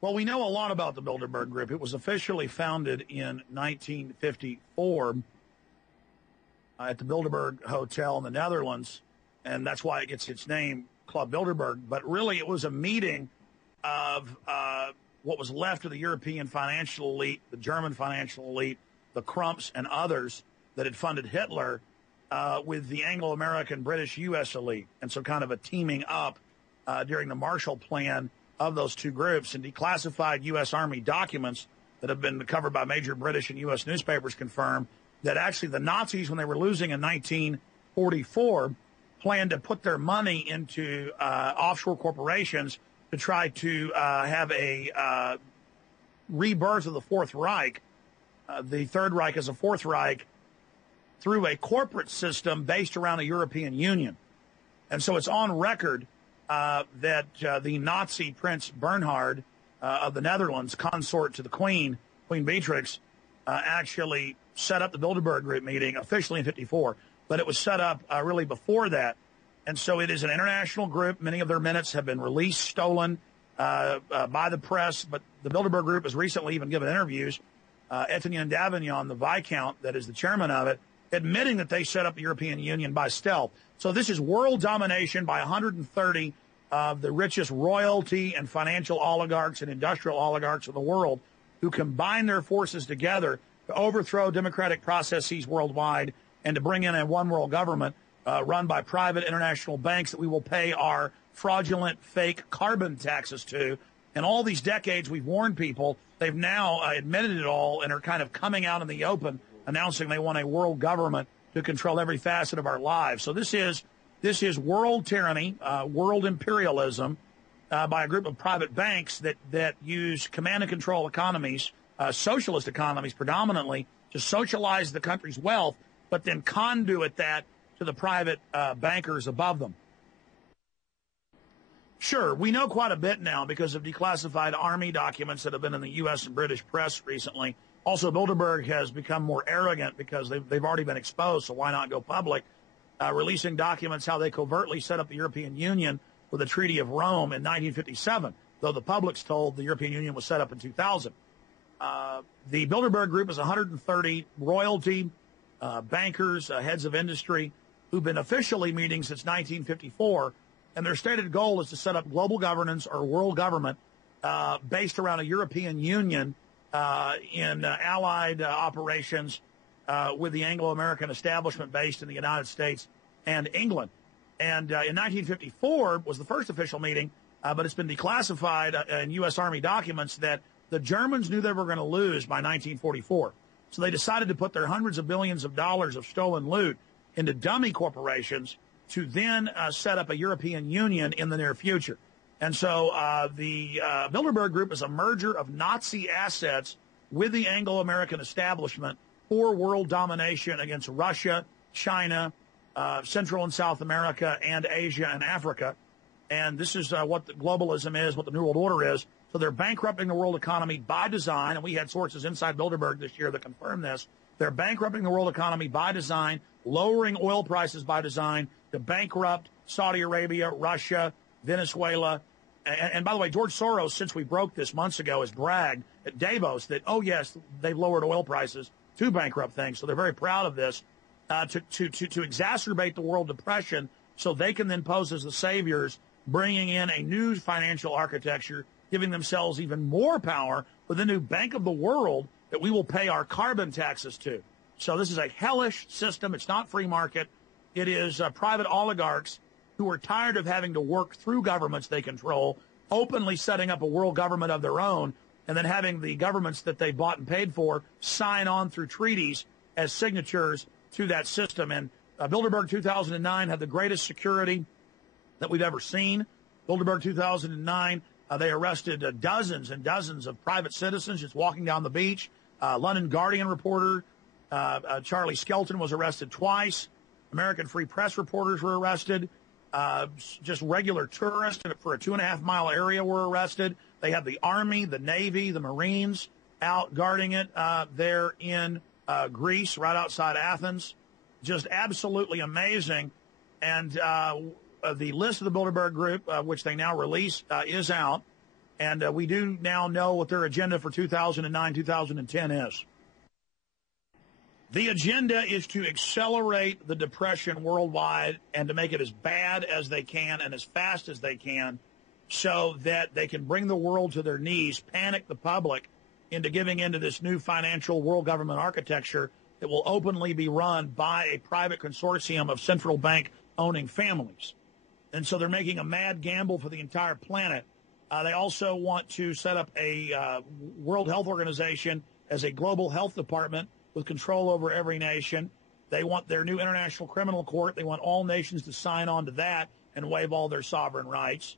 Well, we know a lot about the Bilderberg Group. It was officially founded in 1954 at the Bilderberg Hotel in the Netherlands, and that's why it gets its name, Club Bilderberg. But really, it was a meeting of what was left of the European financial elite, the German financial elite, the Krumps, and others that had funded Hitler with the Anglo-American, British, U.S. elite. And so kind of a teaming up during the Marshall Plan of those two groups, and declassified U.S. Army documents that have been covered by major British and U.S. newspapers confirm that actually the Nazis, when they were losing in 1944, planned to put their money into offshore corporations to try to have a rebirth of the Fourth Reich, the Third Reich as a Fourth Reich, through a corporate system based around a European Union. And so it's on record that the Nazi Prince Bernhard of the Netherlands, consort to the Queen Beatrix, actually set up the Bilderberg Group meeting officially in 54, but it was set up really before that. And so it is an international group. Many of their minutes have been released, stolen by the press, but the Bilderberg Group has recently even given interviews. Etienne Davignon, the Viscount that is the chairman of it, admitting that they set up the European Union by stealth. So this is world domination by 130 of the richest royalty and financial oligarchs and industrial oligarchs of the world, who combine their forces together to overthrow democratic processes worldwide and to bring in a one world government run by private international banks that we will pay our fraudulent, fake carbon taxes to. And all these decades we've warned people, they've now admitted it all and are kind of coming out in the open, announcing they want a world government to control every facet of our lives. So this is world tyranny, world imperialism by a group of private banks that use command and control economies, socialist economies predominantly, to socialize the country's wealth, but then conduit that to the private bankers above them. Sure, we know quite a bit now because of declassified Army documents that have been in the U.S. and British press recently. Also, Bilderberg has become more arrogant because they've already been exposed, so why not go public? Releasing documents how they covertly set up the European Union with the Treaty of Rome in 1957, though the public's told the European Union was set up in 2000. The Bilderberg Group is 130 royalty, bankers, heads of industry, who've been officially meeting since 1954, and their stated goal is to set up global governance or world government based around a European Union in allied operations with the Anglo-American establishment based in the United States and England. And in 1954 was the first official meeting, but it's been declassified in U.S. Army documents that the Germans knew they were going to lose by 1944. So they decided to put their hundreds of billions of dollars of stolen loot into dummy corporations to then set up a European Union in the near future. And so the Bilderberg Group is a merger of Nazi assets with the Anglo-American establishment for world domination against Russia, China, Central and South America, and Asia and Africa. And this is what the globalism is, what the New World Order is. So they're bankrupting the world economy by design, and we had sources inside Bilderberg this year that confirmed this. They're bankrupting the world economy by design, lowering oil prices by design to bankrupt Saudi Arabia, Russia, Venezuela. And by the way, George Soros, since we broke this months ago, has bragged at Davos that, oh, yes, they've lowered oil prices to bankrupt things. So they're very proud of this to exacerbate the world depression so they can then pose as the saviors, bringing in a new financial architecture, giving themselves even more power with a new bank of the world that we will pay our carbon taxes to. So this is a hellish system. It's not free market. It is private oligarchs who are tired of having to work through governments they control, openly setting up a world government of their own, and then having the governments that they bought and paid for sign on through treaties as signatures to that system. And Bilderberg 2009 had the greatest security that we've ever seen. Bilderberg 2009, they arrested dozens and dozens of private citizens just walking down the beach. London Guardian reporter Charlie Skelton was arrested twice. American Free Press reporters were arrested. Just regular tourists for a 2.5-mile area were arrested. They had the Army, the Navy, the Marines out guarding it there in Greece, right outside Athens. Just absolutely amazing. And the list of the Bilderberg Group, which they now release, is out. And we do now know what their agenda for 2009, 2010 is. The agenda is to accelerate the depression worldwide and to make it as bad as they can and as fast as they can so that they can bring the world to their knees, panic the public into giving into this new financial world government architecture that will openly be run by a private consortium of central bank owning families. And so they're making a mad gamble for the entire planet. They also want to set up a World Health Organization as a global health department with control over every nation. They want their new International Criminal Court. They want all nations to sign on to that and waive all their sovereign rights.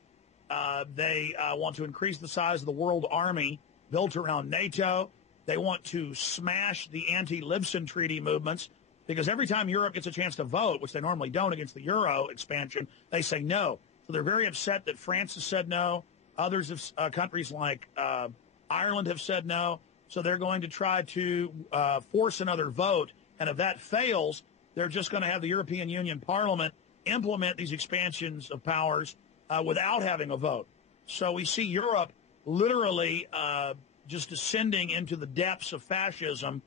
They want to increase the size of the world army built around NATO. They want to smash the anti-Libsyn treaty movements because every time Europe gets a chance to vote, which they normally don't against the Euro expansion, they say no. So they're very upset that France has said no. Others have, countries like Ireland have said no. So they're going to try to force another vote. And if that fails, they're just going to have the European Union Parliament implement these expansions of powers without having a vote. So we see Europe literally just descending into the depths of fascism,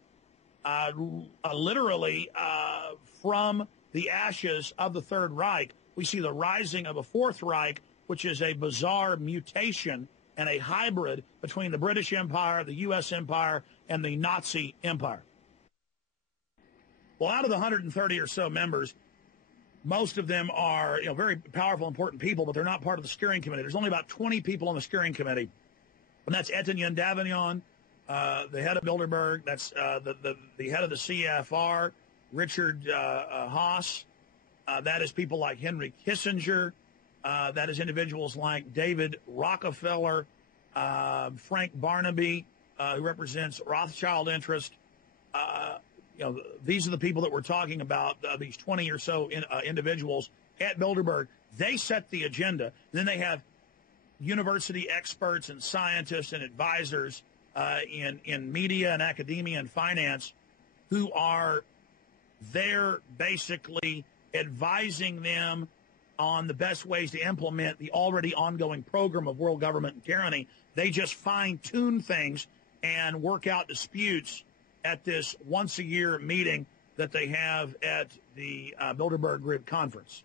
literally from the ashes of the Third Reich. We see the rising of a Fourth Reich, which is a bizarre mutation and a hybrid between the British Empire, the U.S. Empire, and the Nazi Empire. Well, out of the 130 or so members, most of them are very powerful, important people, but they're not part of the steering committee. There's only about 20 people on the steering committee, and that's Etienne Davignon, the head of Bilderberg. That's the head of the CFR, Richard Haas. That is people like Henry Kissinger. That is individuals like David Rockefeller, Frank Barnaby, who represents Rothschild interest. These are the people that we're talking about, these 20 or so individuals at Bilderberg. They set the agenda. And then they have university experts and scientists and advisors in media and academia and finance who are there basically advising them on the best ways to implement the already ongoing program of world government and tyranny. They just fine-tune things and work out disputes at this once-a-year meeting that they have at the Bilderberg Group conference.